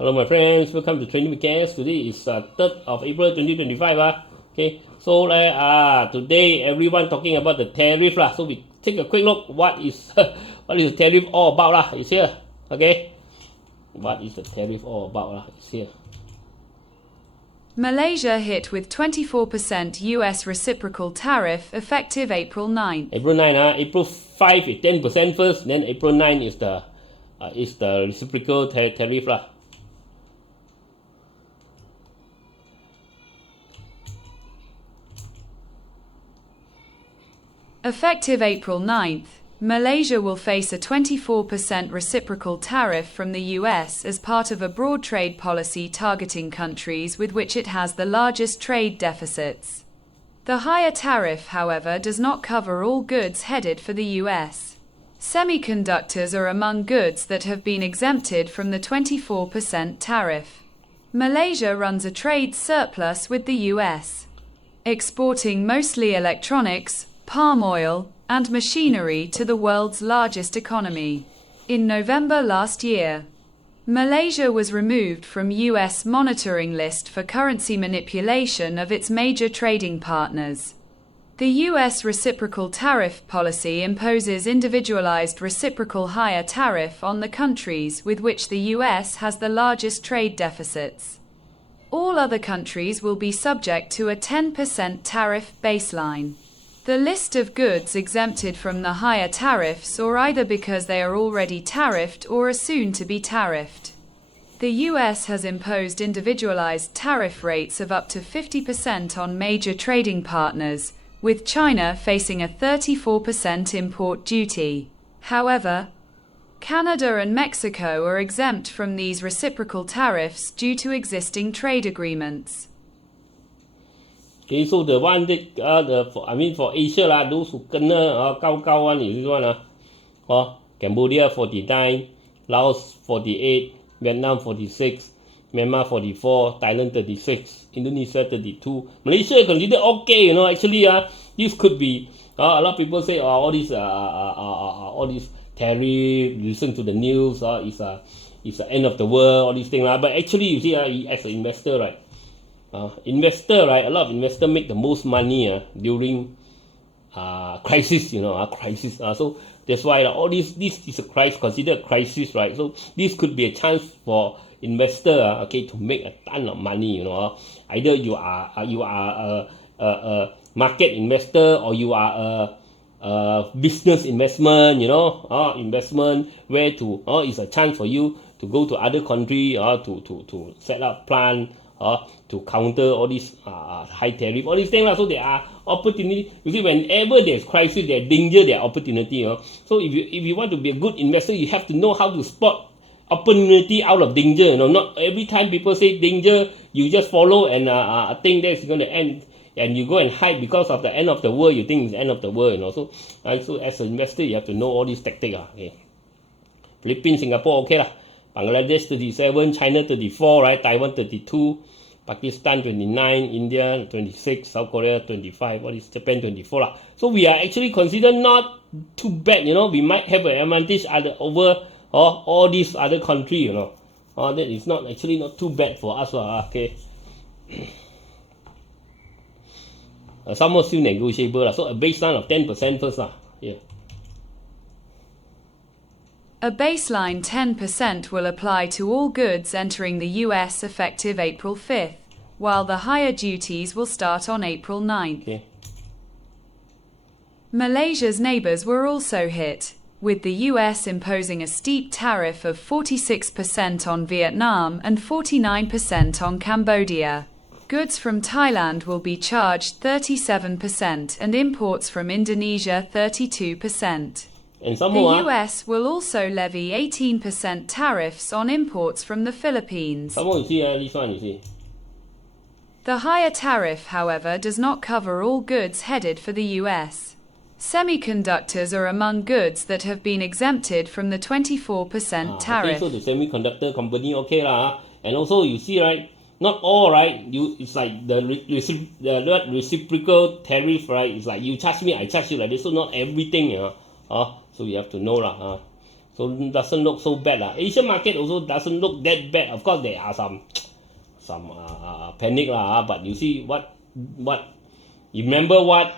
Hello my friends, welcome to Training Weekends. Today is 3rd of April 2025. Okay, so today everyone talking about the tariff lah. So we take a quick look what is what is the tariff all about lah. It's here. Okay, what is the tariff all about lah? It's here. Malaysia hit with 24% US reciprocal tariff effective April 9. April 9 April 5 is 10% first, then April 9 is the reciprocal tariff lah. Effective April 9th, Malaysia will face a 24% reciprocal tariff from the US as part of a broad trade policy targeting countries with which it has the largest trade deficits. The higher tariff, however, does not cover all goods headed for the US. Semiconductors are among goods that have been exempted from the 24% tariff. Malaysia runs a trade surplus with the US, exporting mostly electronics, palm oil, and machinery to the world's largest economy. In November last year, Malaysia was removed from US monitoring list for currency manipulation of its major trading partners. The US reciprocal tariff policy imposes individualized reciprocal higher tariff on the countries with which the US has the largest trade deficits. All other countries will be subject to a 10% tariff baseline. The list of goods exempted from the higher tariffs are either because they are already tariffed or are soon to be tariffed. The US has imposed individualized tariff rates of up to 50% on major trading partners, with China facing a 34% import duty. However, Canada and Mexico are exempt from these reciprocal tariffs due to existing trade agreements. Okay, so the one that for Asia lah, those who kena 高 one is this one Cambodia 49, Laos 48, Vietnam 46, Myanmar 44, Thailand 36, Indonesia 32. Malaysia is considered okay, actually this could be a lot of people say all these tariff, listen to the news, it's the end of the world, all these things but actually you see as an investor, right? A lot of investors make the most money during crisis, crisis. So that's why all this is a crisis, considered a crisis, right? So this could be a chance for investor, to make a ton of money, Either you are a market investor or you are a business investment, investment where it's a chance for you to go to other country to set up plant. To counter all these high tariff, all these things. So there are opportunity. You see, whenever there's crisis, there's danger, there's opportunity. So if you want to be a good investor, you have to know how to spot opportunity out of danger. Not every time people say danger, you just follow and think that's going to end, and you go and hide because of the end of the world. You think it's the end of the world. So as an investor, you have to know all these tactics. Okay. Philippines, Singapore, okay lah. Bangladesh 37, China 34, right? Taiwan 32, Pakistan 29, India 26, South Korea 25, what is Japan 24 lah. So we are actually considered not too bad, we might have an advantage over all these other countries, that is not too bad for us, okay. Some more still negotiable, so a baseline of 10% first, yeah. A baseline 10% will apply to all goods entering the US effective April 5th, while the higher duties will start on April 9th. Okay. Malaysia's neighbors were also hit, with the US imposing a steep tariff of 46% on Vietnam and 49% on Cambodia. Goods from Thailand will be charged 37% and imports from Indonesia 32%. And some the more, US will also levy 18% tariffs on imports from the Philippines. Some more, you see, this one, you see. The higher tariff, however, does not cover all goods headed for the US. Semiconductors are among goods that have been exempted from the 24% tariff. Okay, so the semiconductor company, okay lah. And also, you see, right, not all, right, it's like the reciprocal tariff, right, it's like you charge me, I charge you like this, so not everything, So you have to know lah. So it doesn't look so bad lah. Asian market also doesn't look that bad. Of course, there are some panic lah. But you see what you remember what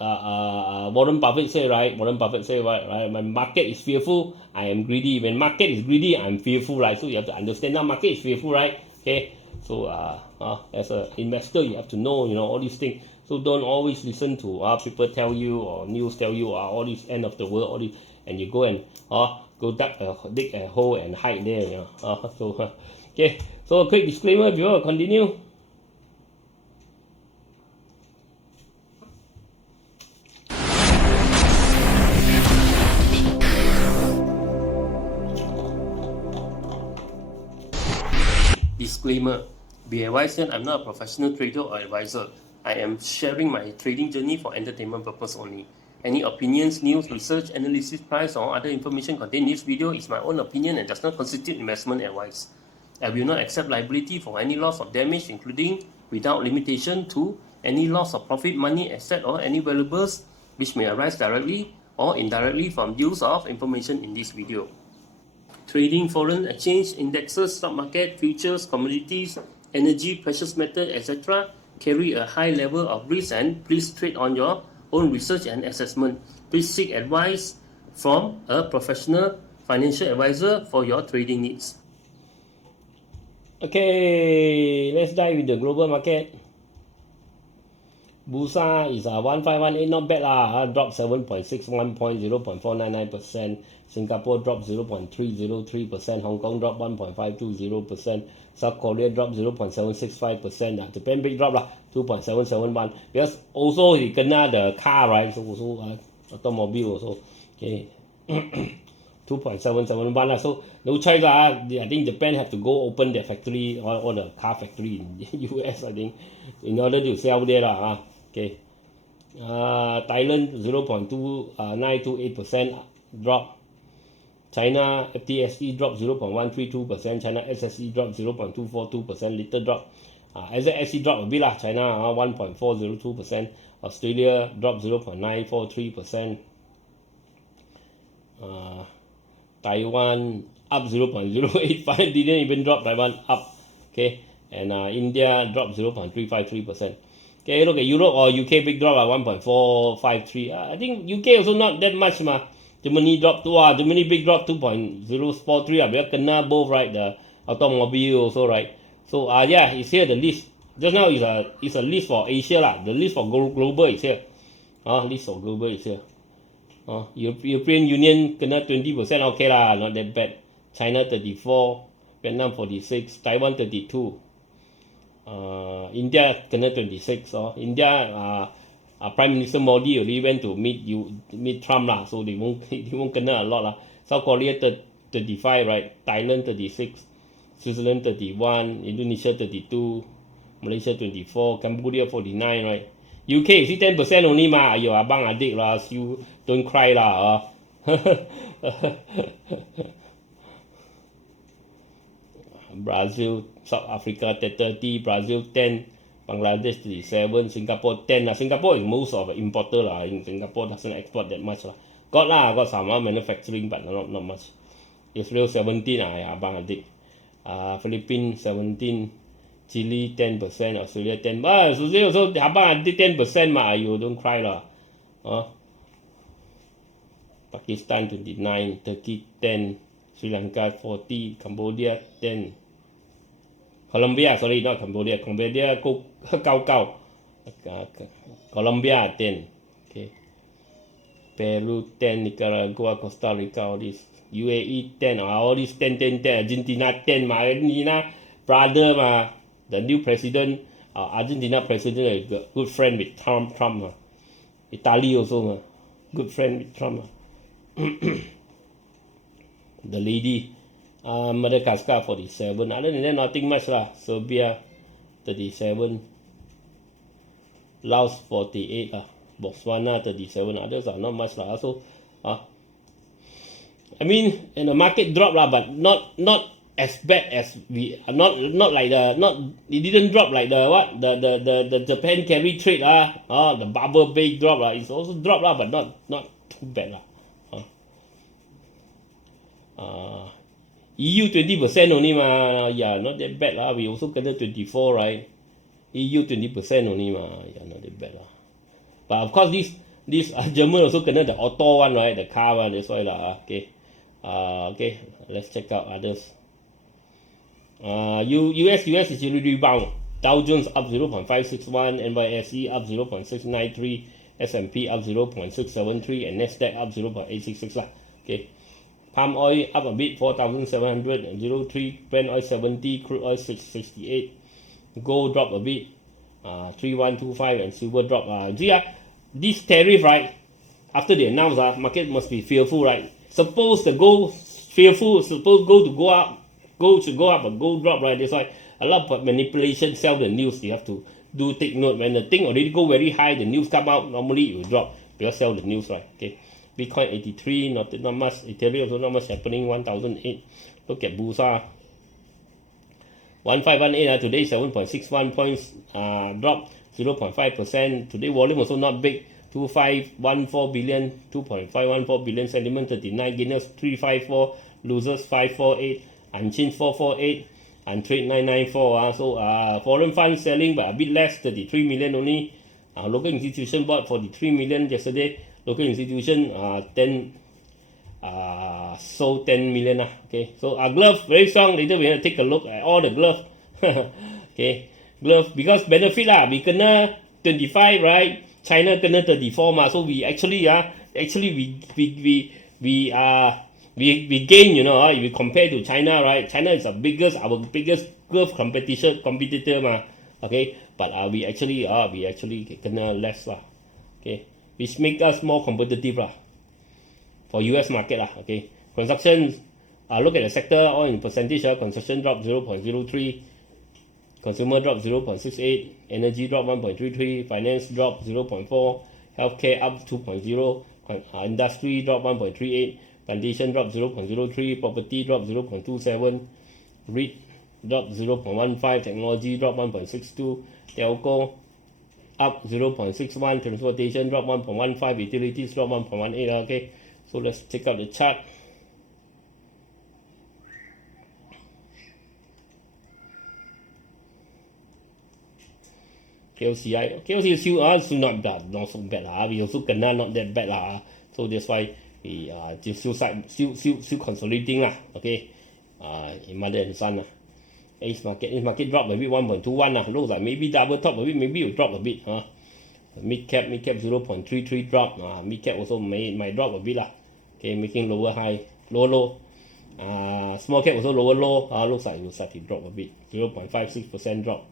Warren Buffett said, right? Warren Buffett said, right? When market is fearful, I am greedy. When market is greedy, I'm fearful, right? So you have to understand now market is fearful, right? Okay. So as an investor, you have to know, all these things. So don't always listen to people tell you or news tell you all this end of the world, all this, and you go and go dig a hole and hide there. Okay. So a quick disclaimer before I continue. Disclaimer. Be advised that I'm not a professional trader or advisor. I am sharing my trading journey for entertainment purpose only. Any opinions, news, research, analysis, price, or other information contained in this video is my own opinion and does not constitute investment advice. I will not accept liability for any loss or damage, including, without limitation to, any loss of profit, money, asset, or any valuables which may arise directly or indirectly from use of information in this video. Trading foreign exchange, indexes, stock market, futures, commodities, energy, precious metal, etc. carry a high level of risk, and please trade on your own research and assessment. Please seek advice from a professional financial advisor for your trading needs. Okay, let's dive into the global market. BURSA is 1518, not bad lah. Dropped 7.61 points, 0.499%. Singapore dropped 0.303%. Hong Kong dropped 1.520%. South Korea dropped 0.765%. Japan big drop lah, 2.771. Because also he kena the car, right? So also automobile also. Okay. 2.771 lah. So no choice lah. I think Japan have to go open their factory or the car factory in US, I think, in order to sell there lah. Okay. Thailand 0.2928% drop. China FTSE dropped 0.132%. China SSE dropped 0.242%. Little drop. SSE dropped a bit lah. China 1.402%. Australia dropped 0.943%. Taiwan up 0.085. Didn't even drop. Taiwan up. Okay. And India dropped 0.353%. Okay, look at Europe or UK big drop 1.453. I think UK also not that much ma. Germany dropped Germany big drop 2.043. Because kena both, right? The automobile also, right? So yeah, it's here the list. Just now it's a list for Asia lah. The list for global is here. List for global is here. European Union kena 20%, okay lah, not that bad. China 34, Vietnam 46, Taiwan 32. India kena 26. India Prime Minister Modi already went to meet Trump lah, so they won't kena a lot lah. South Korea 35, right? Thailand 36, Switzerland 31, Indonesia 32, Malaysia 24, Cambodia 49, right? UK see 10% only ma. Ayo abang adik lah, you don't cry lah. Brazil, South Africa 30, Brazil 10, Bangladesh 37, Singapore 10 lah. Singapore is most of the importer lah. In Singapore doesn't export that much lah. Got some manufacturing, but not much. Israel 17 abang adik. Philippines 17, Chile 10%, Australia 10. Australia also abang adik 10% ma. You don't cry lah. Pakistan 29, Turkey 10, Sri Lanka 40, Cambodia 10. Colombia, sorry, not Cambodia. Cambodia go cao. Colombia 10. Okay. Peru 10, Nicaragua, Costa Rica, all this. UAE 10, all this 10. Argentina 10, Argentina brother ma. The new president, Argentina president is a good friend with Trump. Italy also good friend with Trump. The lady, Madagascar 47. Other than that, nothing much lah. Serbia 37, Laos 48 Botswana 37. Others are not much lah. So, I mean, and the market dropped lah, but not as bad as we not like it didn't drop like the Japan carry trade the bubble big drop lah. It's also dropped lah, but not too bad lah. EU 20% only ma, yeah, not that bad lah. We also kena 24, right? EU 20% only ma, yeah, not that bad lah. But of course this German also kena the auto one, right? The car one, that's why lah. Okay, okay, let's check out others. US is really rebound. Dow Jones up 0.561, NYSE up 0.693, S&P up 0.673, and Nasdaq up 0.866 lah. Okay. Palm oil up a bit, 4,703, Brent oil 70, crude oil 668, gold drop a bit, 3125, and silver drop. This tariff, right? After they announce, market must be fearful, right? Suppose the gold fearful, suppose gold to go up, gold should go up, but gold drop, right? That's why a lot of manipulation sell the news. You have to take note. When the thing already go very high, the news come out, normally it will drop because sell the news, right? Okay. Bitcoin 83, not much. Ethereum also not much happening. 1008. Look at BURSA. 1518 today 7.61 points, drop 0.5%. Today volume also not big. 2514 billion, 2.514 billion. Sentiment 39, gainers 354, losers 548, unchanged 448, and trade 994. So foreign funds selling but a bit less, 33 million only. Local institution bought 43 million yesterday. Local institution sold 10 million. Okay, so our glove very strong. Later we have to take a look at all the glove. Okay, glove because benefit lah. We kena 25, right? China kena 34 ma. So we actually we gain, you know, if we compare to China, right? China is our biggest glove competitor ma. Okay, but we actually kena less lah. Okay, which make us more competitive lah for US market lah. Okay, construction, look at the sector, all in percentage. Construction drop 0.03, consumer drop 0.68, energy drop 1.33, finance drop 0.4, healthcare up 2.0, industry drop 1.38, plantation drop 0.03, property drop 0.27, REIT drop 0.15, technology drop 1.62, telco up 0.61, transportation drop 1.15, utilities drop 1.18. Okay, so let's check out the chart. KLSE is still not bad, not so bad lah. We also kena not that bad lah. So that's why we just still consolidating lah. Okay, in mother and son lah. Ace market drop a bit 1.21 lah. Looks like maybe double top a bit, maybe it will drop a bit. Mid cap 0.33 drop. Mid cap also might drop a bit lah. Okay, making lower high, lower low. Small cap also lower low. Looks like it will start to drop a bit, 0.56% drop.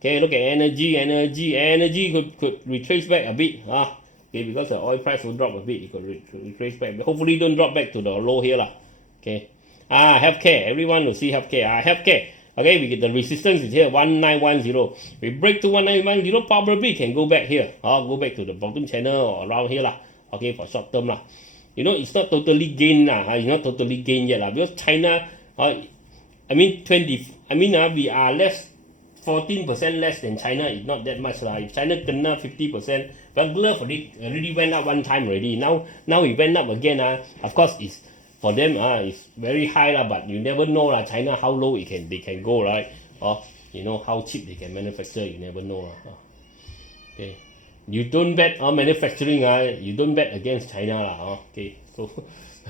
Okay, look at energy. Energy could retrace back a bit. Okay, because the oil price will drop a bit, it could retrace back. But hopefully don't drop back to the low here lah. Okay. Healthcare. Everyone will see healthcare. Healthcare. Okay, we get the resistance is here 1910. We break to 1910, probably can go back here. Go back to the bottom channel or around here lah. Okay, for short term lah. You know, it's not totally gain lah. It's not totally gain yet lah. Because China, we are less. 14% less than China is not that much lah. If China kena 50%, but glove already went up one time already. Now it went up again. Of course, it's for them. It's very high lah. But you never know lah. China how low they can go, right? Or you know how cheap they can manufacture. You never know lah. Okay, you don't bet on manufacturing. You don't bet against China lah. Okay, so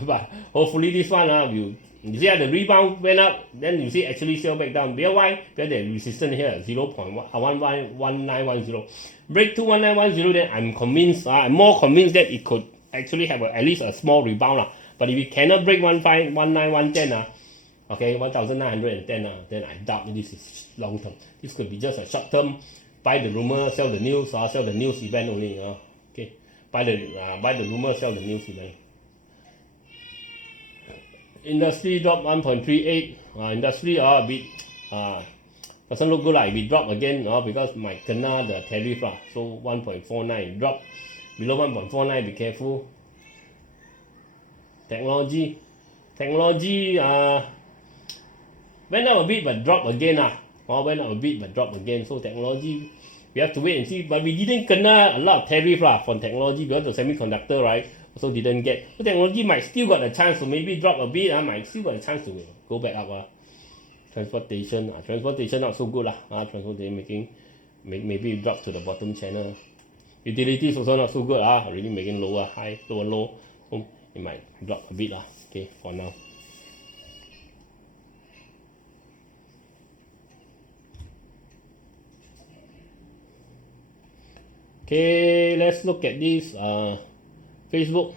but hopefully this one will. You see the rebound went up, then you see actually sell back down. Why? Because the resistance here 0.1910. Break to 1910, then I'm convinced. I'm more convinced that it could actually have at least a small rebound. But if it cannot break 1910, okay, 1910, then I doubt this is long term. This could be just a short term. Buy the rumor, sell the news, sell the news event only. Okay, buy the rumor, sell the news event. Industry drop 1.38. Industry a bit doesn't look good lah. If it drop again because might kena the tariff lah. So 1.49 drop below 1.49. Be careful. Technology went up a bit but drop again lah. Went up a bit but drop again. So technology we have to wait and see. But we didn't kena a lot of tariff lah from technology because the semiconductor, right? also didn't get. But technology might still got a chance to maybe drop a bit, might still got a chance to go back up. Transportation not so good transportation maybe drop to the bottom channel. Utilities also not so good already making lower high, lower low, so it might drop a bit okay, for now. Okay, let's look at this Facebook.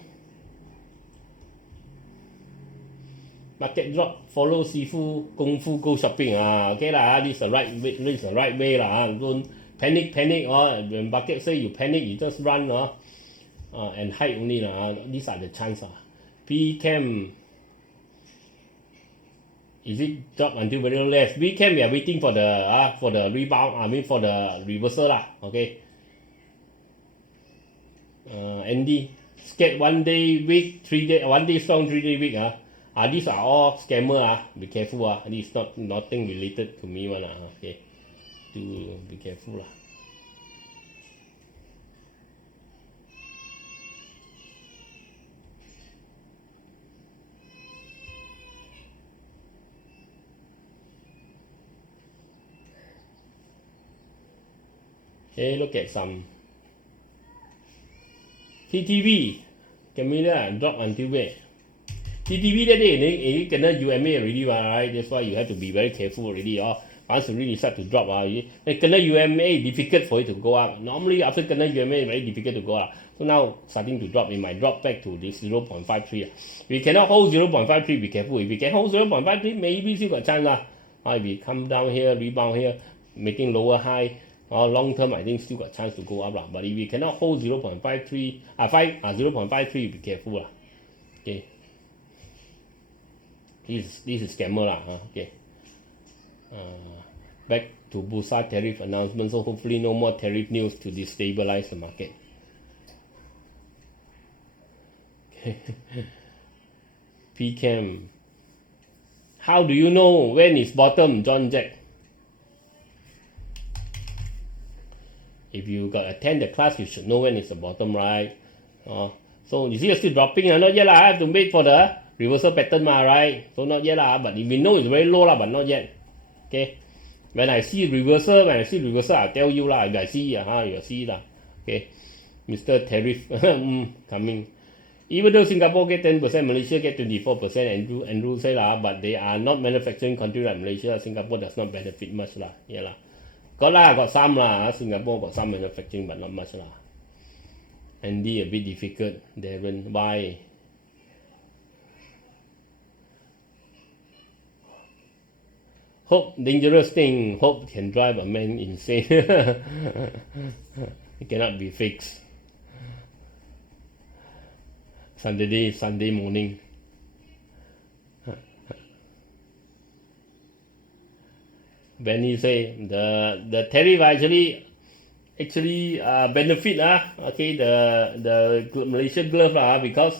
Market drop, follow Sifu, Kung Fu go shopping. Okay this is the right way, don't panic. When market say you panic, you just run and hide only these are the chance. PCAM, is it drop until very less? PCAM we are waiting for the rebound. For the reversal okay. ND scared 1 day weak, 3 day, 1 day strong, 3 day weak. These are all scammer. Be careful. This is nothing related to me okay. To be careful Okay, look at some TTV. Camilla drop until where? TTV that day, it kena UMA already, right? That's why you have to be very careful already. Once you really start to drop, kena UMA, difficult for it to go up. Normally, after kena UMA, very difficult to go up. So now, starting to drop, it might drop back to this 0.53. If we cannot hold 0.53, be careful. If we can hold 0.53, maybe still got chance. If we come down here, rebound here, making lower high, long term, I think still got chance to go up. But if we cannot hold 0.53, 0.53, be careful. Okay. This is scammer okay. Back to BURSA tariff announcement, so hopefully no more tariff news to destabilize the market. PCAM. How do you know when it's bottom, John Jack? If you got attend the class, you should know when it's the bottom, right? So you see it's still dropping, not yet. I have to wait for the reversal pattern, right? So not yet, but if we know it's very low, but not yet. Okay. When I see reversal, I'll tell you if I see you'll see Okay. Mr. Tariff coming. Even though Singapore get 10%, Malaysia get 24%, Andrew say but they are not manufacturing country like Malaysia. Singapore does not benefit much Got some Singapore got some manufacturing, but not much Andy a bit difficult. Darren, why? Hope dangerous thing. Hope can drive a man insane. It cannot be fixed. Sunday morning. Benny say the tariff actually benefit okay the Malaysia glove because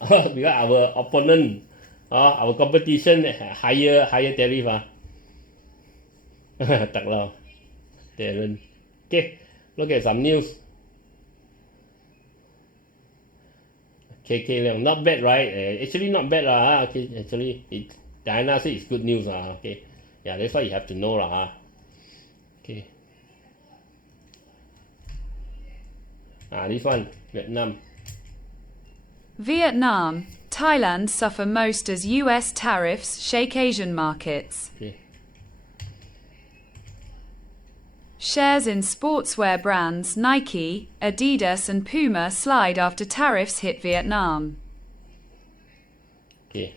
our opponent our competition higher tariff Darren. Okay, look at some news. KK Leong, not bad, right? Actually not bad okay, actually Diana said it's good news okay. Yeah, that's why you have to know okay. This one, Vietnam. Vietnam, Thailand suffer most as US tariffs shake Asian markets. Okay. Shares in sportswear brands Nike, Adidas and Puma slide after tariffs hit Vietnam. Okay.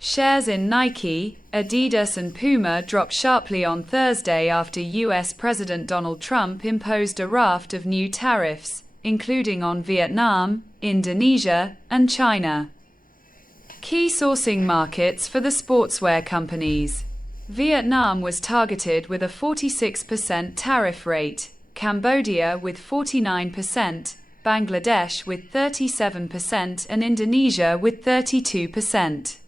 Shares in Nike, Adidas and Puma dropped sharply on Thursday after US President Donald Trump imposed a raft of new tariffs, including on Vietnam, Indonesia, and China. Key sourcing markets for the sportswear companies. Vietnam was targeted with a 46% tariff rate, Cambodia with 49%, Bangladesh with 37% and Indonesia with 32%.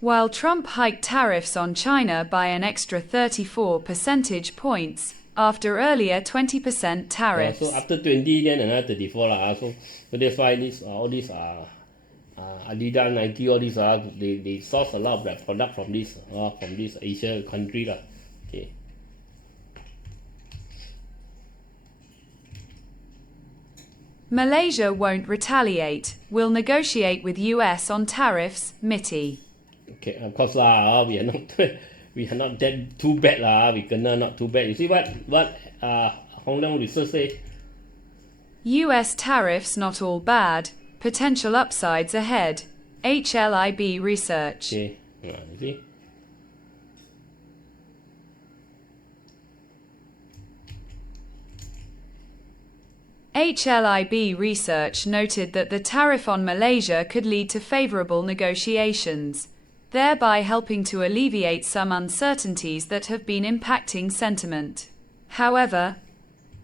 While Trump hiked tariffs on China by an extra 34 percentage points, after earlier 20% tariffs. So after 20, then another 34 lah. So that's why all these Adidas, Nike, all these they source a lot of that product from this Asia country lah. Okay. Malaysia won't retaliate, will negotiate with US on tariffs, MITI. Okay, of course lah, we are not that too bad lah. We kena not too bad. You see what Hong Leong research say? US tariffs not all bad, potential upsides ahead. HLIB research. Okay, you see. HLIB research noted that the tariff on Malaysia could lead to favorable negotiations, thereby helping to alleviate some uncertainties that have been impacting sentiment. However,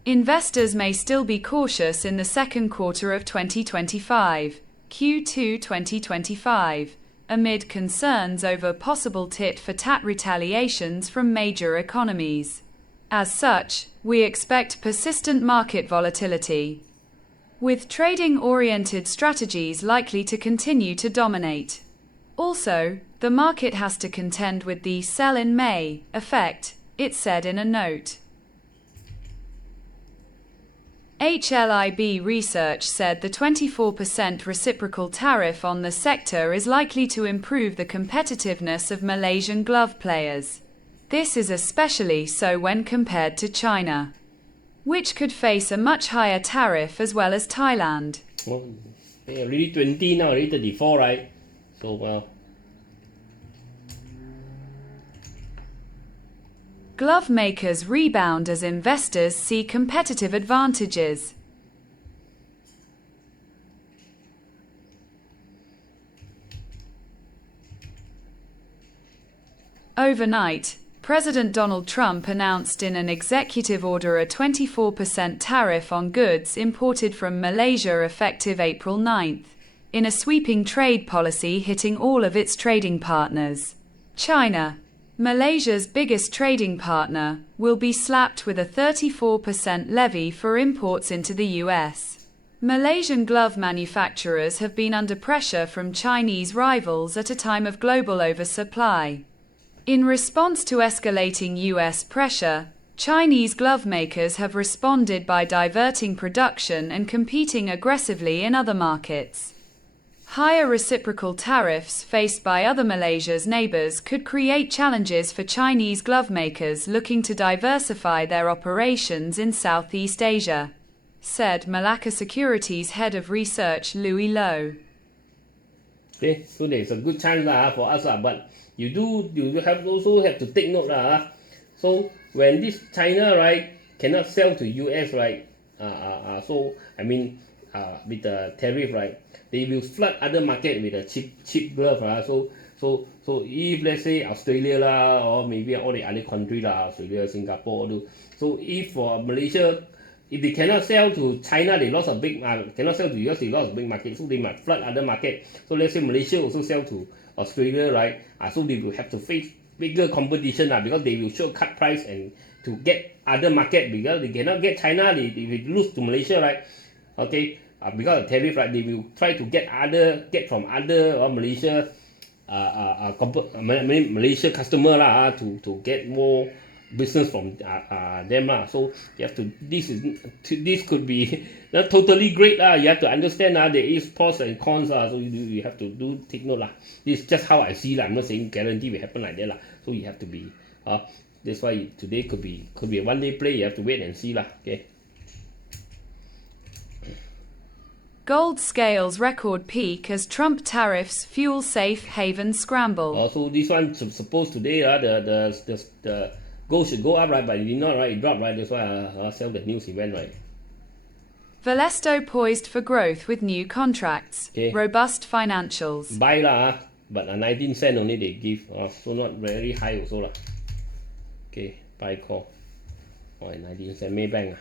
investors may still be cautious in the second quarter of 2025, Q2 2025, amid concerns over possible tit-for-tat retaliations from major economies. As such, we expect persistent market volatility, with trading-oriented strategies likely to continue to dominate. Also, the market has to contend with the "sell in May" effect, it said in a note. HLIB research said the 24% reciprocal tariff on the sector is likely to improve the competitiveness of Malaysian glove players. This is especially so when compared to China, which could face a much higher tariff, as well as Thailand. Well, they already 20 now, already 34, right? So, glove makers rebound as investors see competitive advantages. Overnight, President Donald Trump announced in an executive order a 24% tariff on goods imported from Malaysia effective April 9, in a sweeping trade policy hitting all of its trading partners. China, Malaysia's biggest trading partner, will be slapped with a 34% levy for imports into the US. Malaysian glove manufacturers have been under pressure from Chinese rivals at a time of global oversupply. In response to escalating US pressure, Chinese glove makers have responded by diverting production and competing aggressively in other markets. Higher reciprocal tariffs faced by other Malaysia's neighbors could create challenges for Chinese glove makers looking to diversify their operations in Southeast Asia, said Malacca Securities Head of Research Louis Low. okay, so there's a good chance for us, but you also have to take note So when this China, right, cannot sell to US, right, so I mean with the tariff, right, they will flood other market with a cheap glove, so if let's say Australia or maybe all the other country Australia, Singapore, so if for Malaysia, if they cannot sell to China, they lost a big cannot sell to US, they lost a big market, so they might flood other market. So let's say Malaysia also sell to Australia, right? So they will have to face bigger competition because they will sure cut price and to get other market, because they cannot get China, they will lose to Malaysia, right? Okay, because of tariff, right? They will try to get from other or Malaysia Malaysia customer to get more business from them So you have to this could be not totally great You have to understand there is pros and cons so you have to take note This is just how I see I'm not saying guarantee will happen like that so you have to be that's why today could be a one day play. You have to wait and see okay. Gold scales record peak as Trump tariffs fuel safe haven scramble. So this one supposed today the gold should go up, right? But it did not, right? It dropped, right? That's why I sell the news event, right? Velesto poised for growth with new contracts. Okay. Robust financials. Buy but 19 cent only they give. So not very high also Okay, buy call. 19 cent. Maybank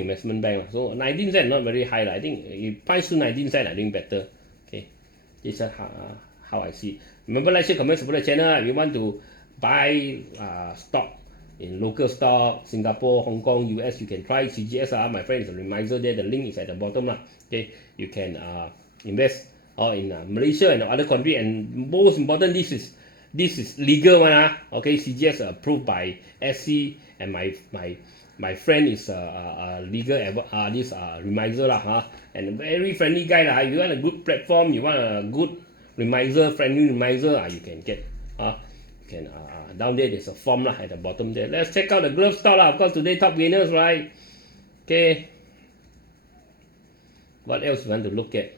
Investment Bank. So 19 cent not very high I think if price to 19 cent I think better. Okay, this is how I see. Remember last year comment support the channel. If you want to buy stock in local stock, Singapore, Hong Kong, US, you can try CGS. My friend is a reminder there. The link is at the bottom. Okay, you can invest in Malaysia and other country. And most important, this is legal one. Okay, CGS approved by SC, and my friend is a legal this reminder and a very friendly guy If you want a good platform, you want a good reminder, friendly reminder, you can get down there's a form at the bottom there. Let's check out the glove stock Of course, today top gainers, right? Okay. What else you want to look at?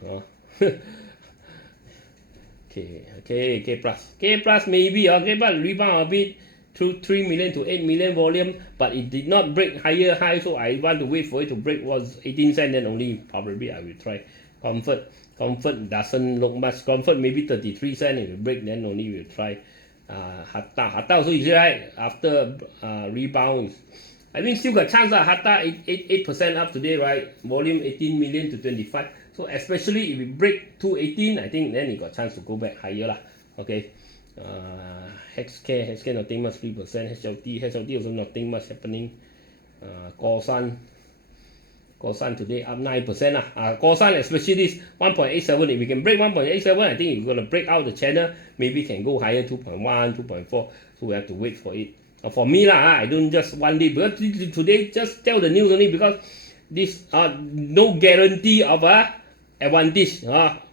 Okay, K plus maybe. K plus rebound a bit through 3 million to 8 million volume, but it did not break higher high, so I want to wait for it to break was 18 cents, then only probably I will try. Comfort doesn't look much. Comfort maybe 33 cents. If it break, then only we'll try. Hatta also you see, right? After rebound, I mean still got chance. Hatta 8% up today, right? Volume 18 million to 25. So especially if it break 218, I think then it got chance to go back higher Okay. Hexcare nothing much, 3%. HLT also nothing much happening. Corsan today up 9%. Corsan especially this 1.87. If we can break 1.87, I think it's gonna break out the channel. Maybe can go higher 2.1, 2.4. So we have to wait for it. For me I don't just one day, because today just tell the news only, because this no guarantee of advantage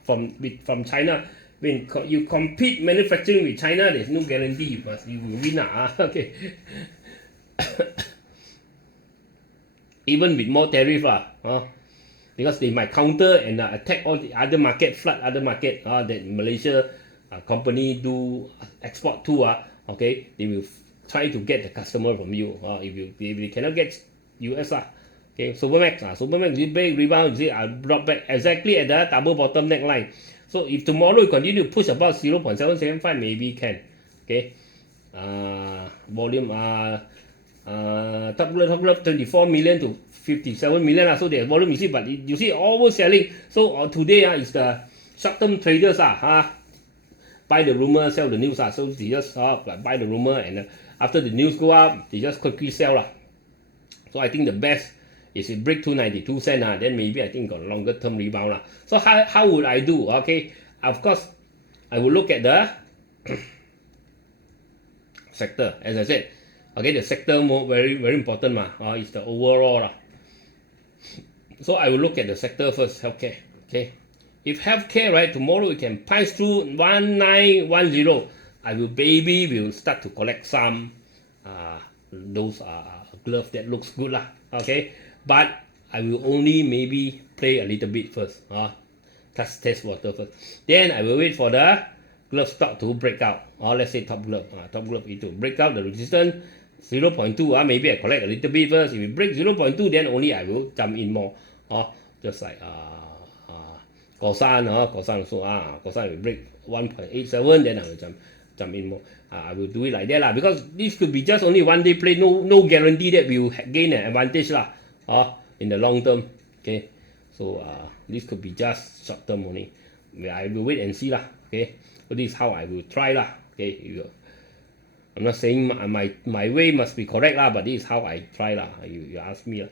from China. When you compete manufacturing with China, there's no guarantee you will win. Okay. Even with more tariff because they might counter and attack all the other market, flood other market that Malaysia company do export to. Okay, they will try to get the customer from you. If they cannot get US okay, Supermax big rebound, you see, drop back exactly at the double bottom neckline. So if tomorrow you continue to push about 0.775, maybe can. Okay. Volume top glove 24 million to 57 million. So there's volume you see, but you see almost selling. So today is the short-term traders buy the rumor, sell the news. So they just buy the rumor, and after the news go up, they just quickly sell. So I think the best is it break 292 cents, then maybe I think got a longer term rebound. So how would I do? Okay, of course, I will look at the sector, as I said. Okay, the sector very important is the overall. So I will look at the sector first, healthcare. Okay, if healthcare, right, tomorrow we can punch through 1910, I will start to collect some those gloves that looks good okay. But I will only maybe play a little bit first. Test water first. Then I will wait for the glove stock to break out. Or let's say top glove it to break out the resistance 0.2. Maybe I collect a little bit first. If it breaks 0.2, then only I will jump in more. Just like Corsan also. Corsan will break 1.87, then I will jump in more. I will do it like that because this could be just only one day play. No guarantee that we will gain an advantage in the long term. Okay, so this could be just short term only. I will wait and see okay, so this is how I will try okay. I'm not saying my way must be correct but this is how I try You ask me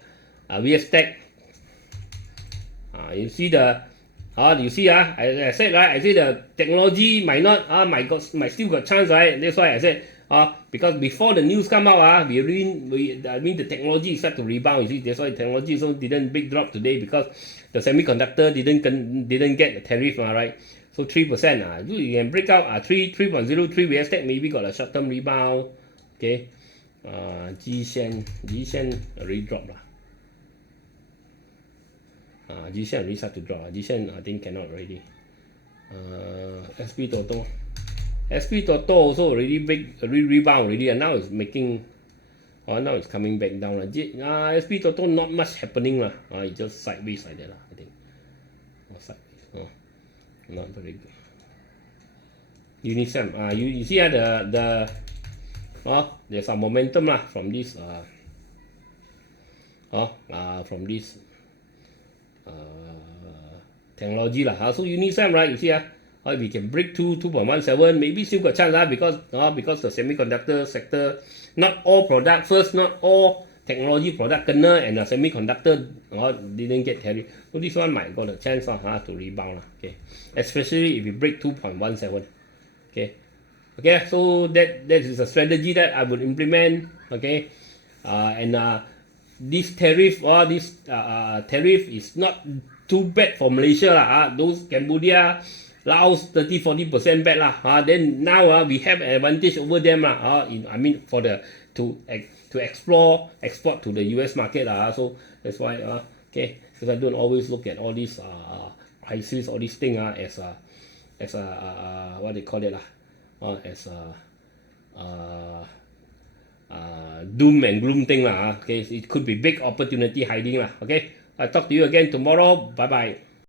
VS Tech. You see the you see I said right, I say the technology might not might still got chance, right? That's why I said because before the news come out I mean the technology start to rebound. You see, that's why technology also didn't big drop today, because the semiconductor didn't get the tariff, right? So 3%. You can break out 3.03 VS Tech maybe got a short term rebound. Okay. GShen already dropped GShen already start to drop. GShen I think cannot already. SP Toto also already big rebound already, and now it's making now it's coming back down. SP Toto not much happening it's just sideways like that I think. Sideways. Not very good. Unisem, you see there's some momentum from this from this technology so Unisem, right? You see If we can break 2.17, maybe still got chance because the semiconductor sector, not all product first, not all technology product kena, and the semiconductor didn't get tariff. So this one might got a chance to rebound. Okay, especially if we break 2.17. Okay, so that is a strategy that I would implement. Okay, and this tariff tariff is not too bad for Malaysia those Cambodia, Laos 30-40% bad then now we have an advantage over them I mean for the to export to the US market so that's why because I don't always look at all these crisis, all these thing as what they call it as doom and gloom thing okay, it could be big opportunity hiding okay. I'll talk to you again tomorrow. Bye bye.